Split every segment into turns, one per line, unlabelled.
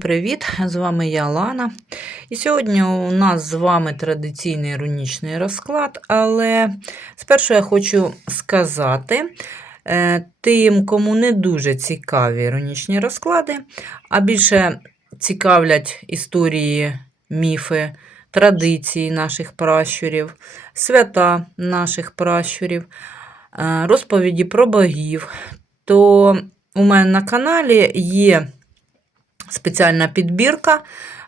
привіт! З вами я Лана. І сьогодні у нас з вами традиційний рунічний розклад, але спершу я хочу сказати е, тим, кому не дуже цікаві рунічні розклади, а більше цікавлять історії, міфи, традиції наших пращурів, свята наших пращурів, е, розповіді про богів, то у мене на каналі є спеціальна підбірка.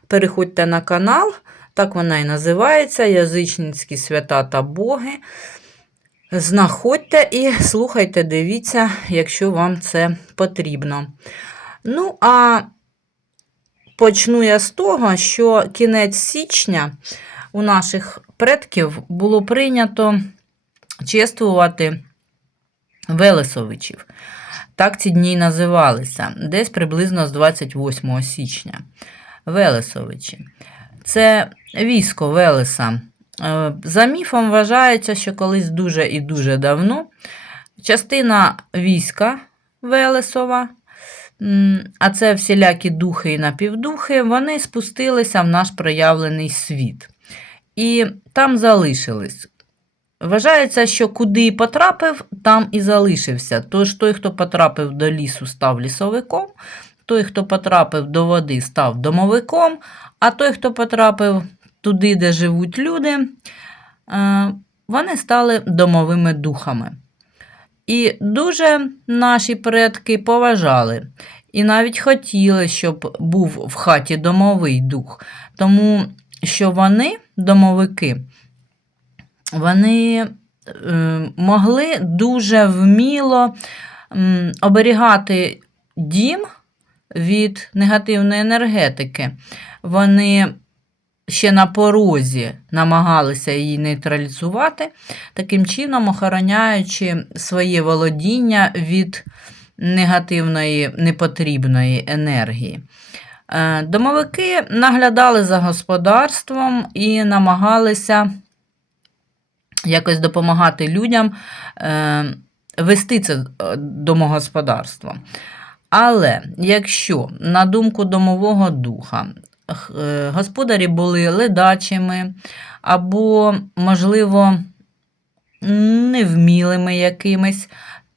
Переходьте на канал, так вона і називається Язичницькі свята та боги. Знаходьте і слухайте, дивіться, якщо вам це потрібно. Ну, а почну я з того, що кінець січня у наших предків було прийнято чествувати Велесовичів. Так ці дні називалися, десь приблизно з 28 січня. Велесовичі. Це військо Велеса. Е, За міфом вважається, що колись дуже і дуже давно частина війська Велесова, а це всілякі духи і напівдухи, вони спустилися в наш проявлений світ. І там залишились. Вважається, що куди потрапив, там і залишився. Тож той, хто потрапив до лісу, став лісовиком, той, хто потрапив до води, став домовиком, а той, хто потрапив туди, де живуть люди, е, вони стали домовими духами. І дуже наші предки поважали. І навіть хотіли, щоб був в хаті домовий дух, тому що вони, домовики, вони е, могли дуже вміло оберігати дім від негативної енергетики. Вони ще на порозі намагалися її нейтралізувати, таким чином охороняючи своє володіння від негативної непотрібної енергії. Е, Домовики наглядали за господарством і намагалися якось допомагати людям е, вести це е, домогосподарство. Але якщо, на думку домового духа, е, господарі були ледачими або, можливо, невмілими якимись,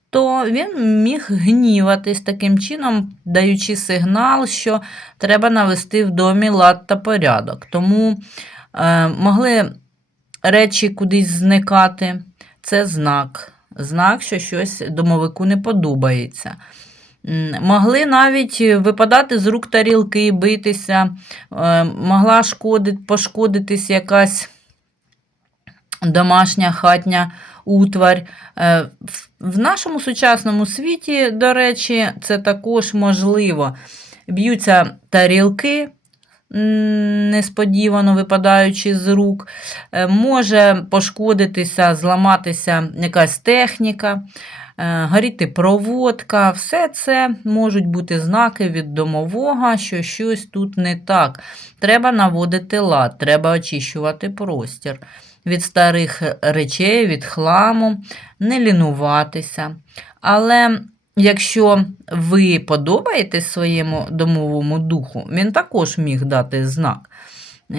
то він міг гніватись таким чином, даючи сигнал, що треба навести в домі лад та порядок. Тому е, могли речі кудись зникати, це знак. Знак, що щось домовику не подобається. Могли навіть випадати з рук тарілки, битися, е, могла шкодити, пошкодитись якась домашня хатня утварь. Е, в- нашому сучасному світі, до речі, це також можливо. Б'ються тарілки, несподівано випадаючи з рук, Е, може пошкодитися, зламатися якась техніка, е, горіти проводка. Все це можуть бути знаки від домового, що щось тут не так. Треба наводити лад, треба очищувати простір від старих речей, від хламу, не лінуватися. Але якщо ви подобаєтесь своєму домовому духу, він також міг дати знак,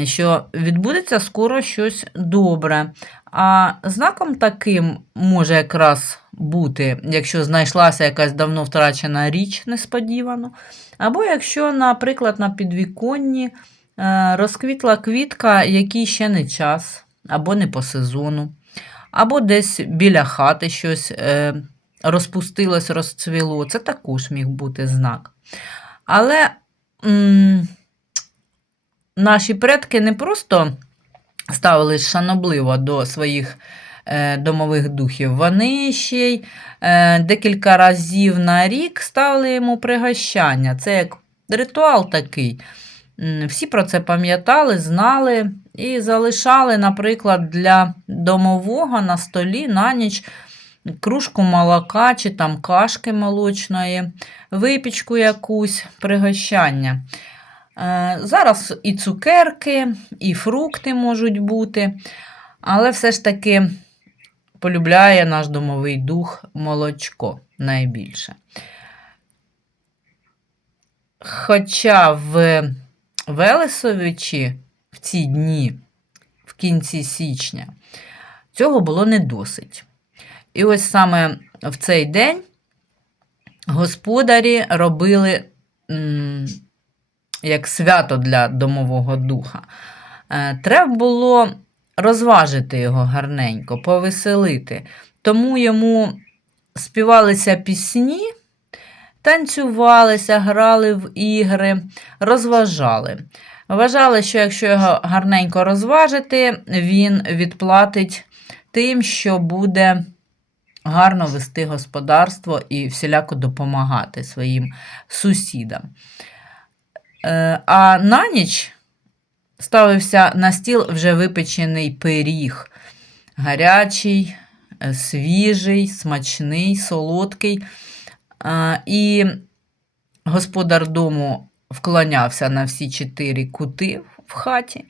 що відбудеться скоро щось добре. А знаком таким може якраз бути, якщо знайшлася якась давно втрачена річ несподівано, або якщо, наприклад, на підвіконні е, розквітла квітка, який ще не час, або не по сезону, або десь біля хати щось е, розпустилось, розцвіло. Це також міг бути знак. Але м, наші предки не просто ставились шанобливо до своїх е, домових духів, вони ще й е, декілька разів на рік ставили йому пригощання. Це як ритуал такий. Всі про це пам'ятали, знали і залишали, наприклад, для домового на столі на ніч кружку молока чи там кашки молочної, випічку якусь, пригощання. Е, Зараз і цукерки, і фрукти можуть бути, але все ж таки полюбляє наш домовий дух молочко найбільше. хоча в Велесовичі в ці дні, в кінці січня, цього було не досить. І ось саме в цей день господарі робили як свято для домового духа. Е, Треба було розважити його гарненько, повеселити. Тому йому співалися пісні, танцювалися, грали в ігри, розважали. Вважали, що якщо його гарненько розважити, він відплатить тим, що буде гарно вести господарство і всіляко допомагати своїм сусідам. Е, А на ніч ставився на стіл вже випечений пиріг, гарячий, е, свіжий, смачний, солодкий. Е, І господар дому вклонявся на всі чотири кути в хаті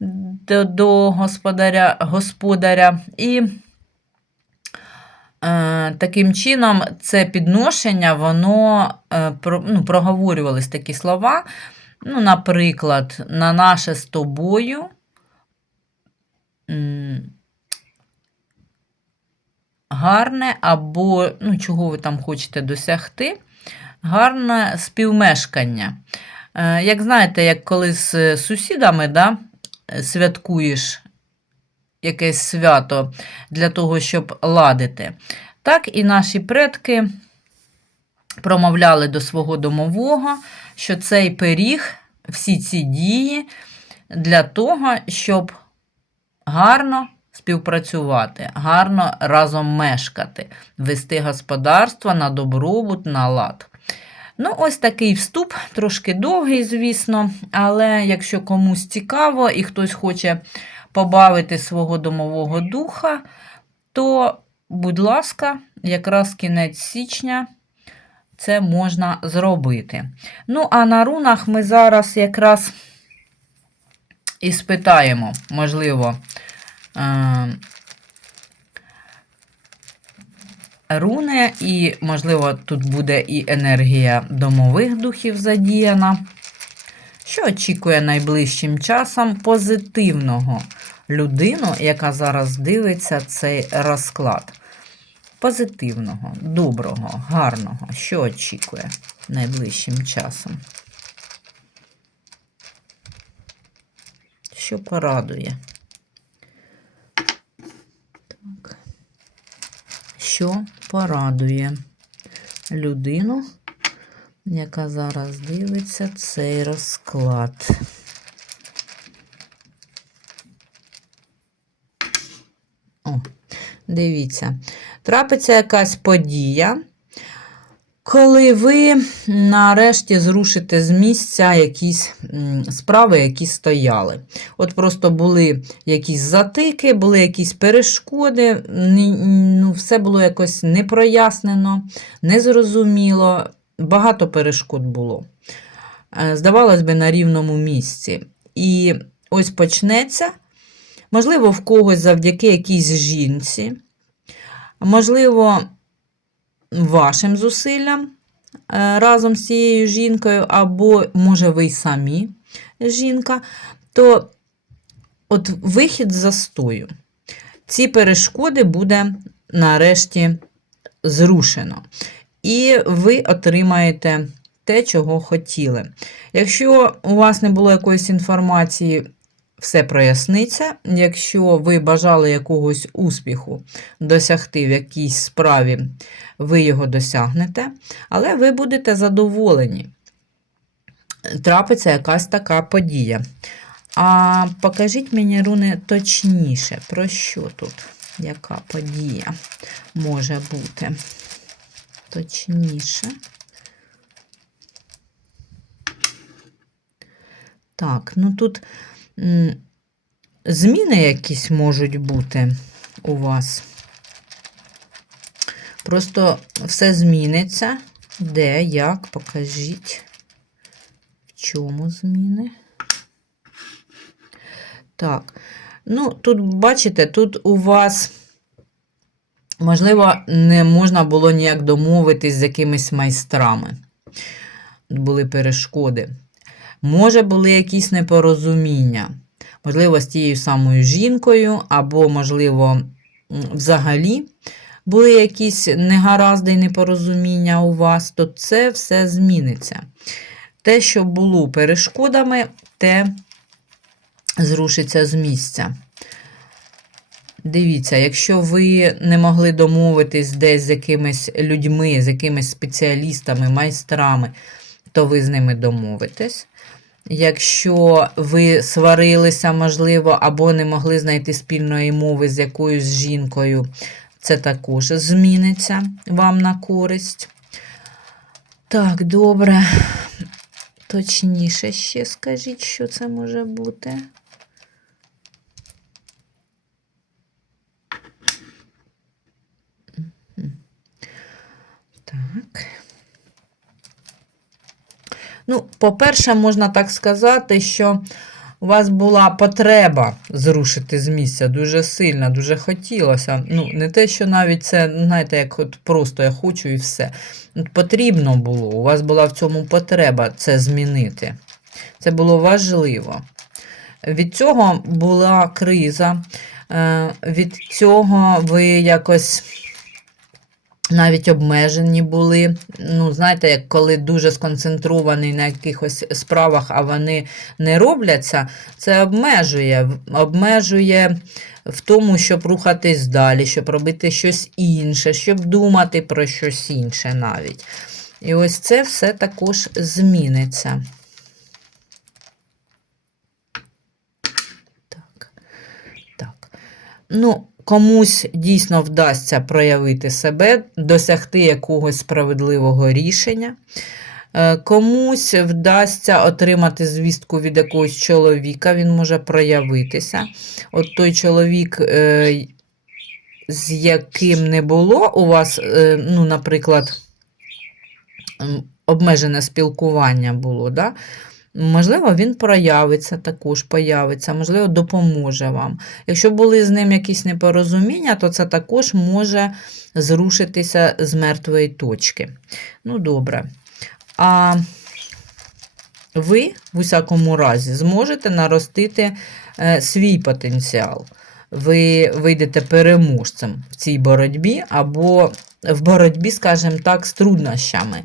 до, господаря, господаря. І таким чином це підношення, воно е, ну, проговорювались такі слова. Ну, наприклад, на наше з тобою. Гарне або, ну, чого ви там хочете досягти, гарне співмешкання. Е, Як знаєте, як коли з сусідами да, святкуєш якесь свято для того, щоб ладити, так і наші предки промовляли до свого домового, що цей пиріг, всі ці дії для того, щоб гарно співпрацювати, гарно разом мешкати, вести господарство на добробут, на лад. Ну, ось такий вступ, трошки довгий, звісно, але якщо комусь цікаво і хтось хоче побавити свого домового духа, то, будь ласка, якраз кінець січня це можна зробити. Ну, а на рунах ми зараз якраз і спитаємо, можливо, е, руни, і, можливо, тут буде і енергія домових духів задіяна. Що очікує найближчим часом позитивного людину, яка зараз дивиться цей розклад? Позитивного, доброго, гарного, що очікує найближчим часом? Що порадує? Що порадує людину, яка зараз дивиться цей розклад? О, дивіться, трапиться якась подія, коли ви нарешті зрушите з місця якісь справи, які стояли. От просто були якісь затики, були якісь перешкоди, ну, все було якось непрояснено, незрозуміло, багато перешкод було. Е, Здавалось би, на рівному місці. І ось почнеться, можливо, в когось завдяки якійсь жінці, можливо, вашим зусиллям е, разом з цією жінкою, або, може, ви й самі жінка, то от вихід з застою. Ці перешкоди буде нарешті зрушено. І ви отримаєте те, чого хотіли. Якщо у вас не було якоїсь інформації, все проясниться. Якщо ви бажали якогось успіху досягти в якійсь справі, ви його досягнете, але ви будете задоволені. Трапиться якась така подія. А покажіть мені, руни, точніше, про що тут? Яка подія може бути? Точніше. Так, ну тут зміни якісь можуть бути у вас. Просто все зміниться. Де, як, покажіть, в чому зміни. Так, ну, тут, бачите, тут у вас, можливо, не можна було ніяк домовитись з якимись майстрами. були перешкоди. Може, були якісь непорозуміння. Можливо, з тією самою жінкою, або, можливо, взагалі були якісь негаразди і непорозуміння у вас, то це все зміниться. Те, що було перешкодами, те зрушиться з місця. Дивіться, якщо ви не могли домовитись десь з якимись людьми, з якимись спеціалістами, майстрами, то ви з ними домовитесь. Якщо ви сварилися, можливо, або не могли знайти спільної мови з якоюсь жінкою, це також зміниться вам на користь. Так, добре. Точніше ще скажіть, що це може бути. Так. Ну, по-перше, можна так сказати, що у вас була потреба зрушити з місця дуже сильно, дуже хотілося. Ну, не те, що навіть це, знаєте, як от просто я хочу і все. От Потрібно було, у вас була в цьому потреба це змінити. Це було важливо. Від цього була криза, е, від цього ви якось навіть обмежені були. Ну, знаєте, як коли дуже сконцентрований на якихось справах, а вони не робляться, це обмежує. Обмежує в тому, щоб рухатись далі, щоб робити щось інше, щоб думати про щось інше навіть. І ось це все також зміниться. Так. Так. Ну, комусь дійсно вдасться проявити себе, досягти якогось справедливого рішення. Е, Комусь вдасться отримати звістку від якогось чоловіка, він може проявитися. От той чоловік, е, з яким не було у вас, е, ну, наприклад, обмежене спілкування було, да? Можливо, він проявиться, також появиться, можливо, допоможе вам. Якщо були з ним якісь непорозуміння, то це також може зрушитися з мертвої точки. Ну, добре. А ви, в усякому разі, зможете наростити е, свій потенціал. Ви вийдете переможцем в цій боротьбі, або в боротьбі, скажімо так, з труднощами,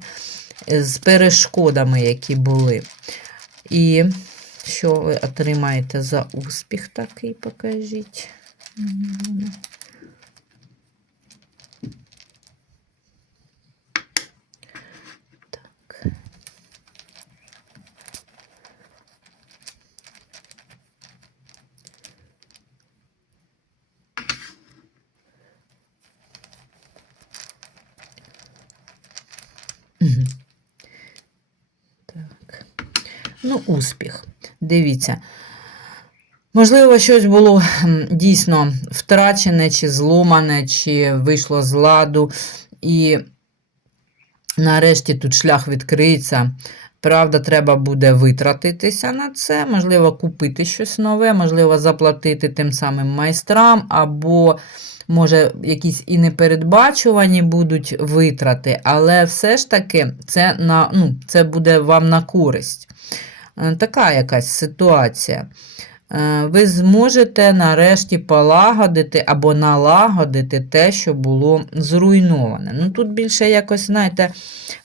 з перешкодами, які були. І що ви отримаєте за успіх такий, покажіть. Ну, успіх. Дивіться. Можливо, щось було дійсно втрачене, чи зломане, чи вийшло з ладу, і нарешті тут шлях відкриється. Правда, треба буде витратитися на це, можливо, купити щось нове, можливо, заплатити тим самим майстрам, або, може, якісь і непередбачувані будуть витрати, але все ж таки це, на, ну, це буде вам на користь. Е, Така якась ситуація. Е, Ви зможете нарешті полагодити або налагодити те, що було зруйноване. Ну, тут більше якось, знаєте,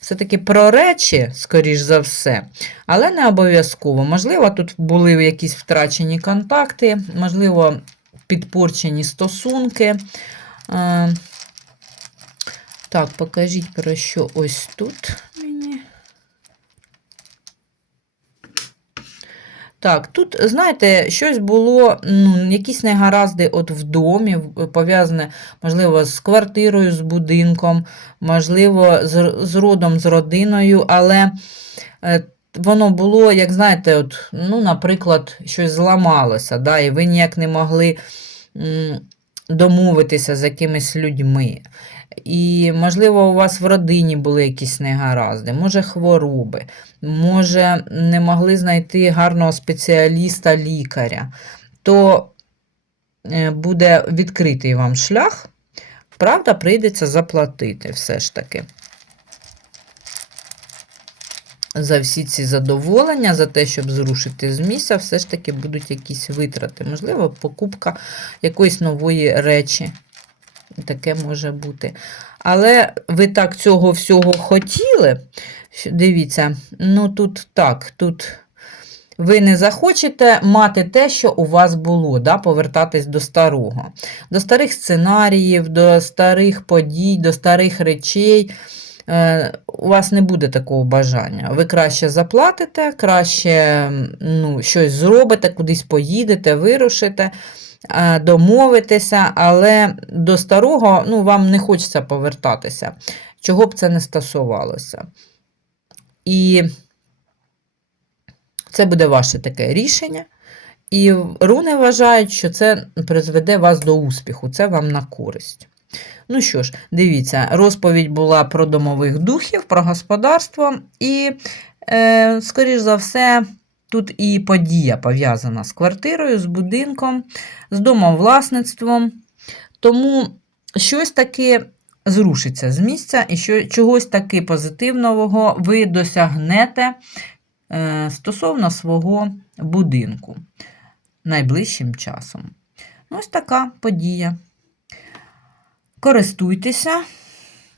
все-таки про речі, скоріш за все, але не обов'язково. Можливо, тут були якісь втрачені контакти, можливо, підпорчені стосунки. Е, Так, покажіть про що ось тут мені. Так, тут, знаєте, щось було, ну, якісь негаразди от в домі, пов'язане, можливо, з квартирою, з будинком, можливо, з, з родом, з родиною, але е, воно було, як знаєте, от, ну, наприклад, щось зламалося, да, і ви ніяк не могли домовитися з якимись людьми. І, можливо, у вас в родині були якісь негаразди, може, хвороби, може, не могли знайти гарного спеціаліста, лікаря, то е, буде відкритий вам шлях. Правда, прийдеться заплатити все ж таки. За всі ці задоволення, за те, щоб зрушити з місця, все ж таки будуть якісь витрати. Можливо, покупка якоїсь нової речі. Таке може бути. Але ви так цього всього хотіли. Дивіться, ну тут так, тут ви не захочете мати те, що у вас було, да, повертатись до старого, до старих сценаріїв, до старих подій, до старих речей. Е, У вас не буде такого бажання. Ви краще заплатите, краще ну, щось зробите, кудись поїдете, вирушите, е, домовитеся, але до старого ну, вам не хочеться повертатися, чого б це не стосувалося. І це буде ваше таке рішення. І руни вважають, що це призведе вас до успіху, це вам на користь. Ну що ж, дивіться, розповідь була про домових духів, про господарство, і, е, скоріш за все, тут і подія пов'язана з квартирою, з будинком, з домовласництвом. Тому щось таке зрушиться з місця, і що, чогось таки позитивного ви досягнете е, стосовно свого будинку найближчим часом. Ось така подія. Користуйтеся,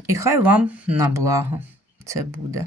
і хай вам на благо це буде.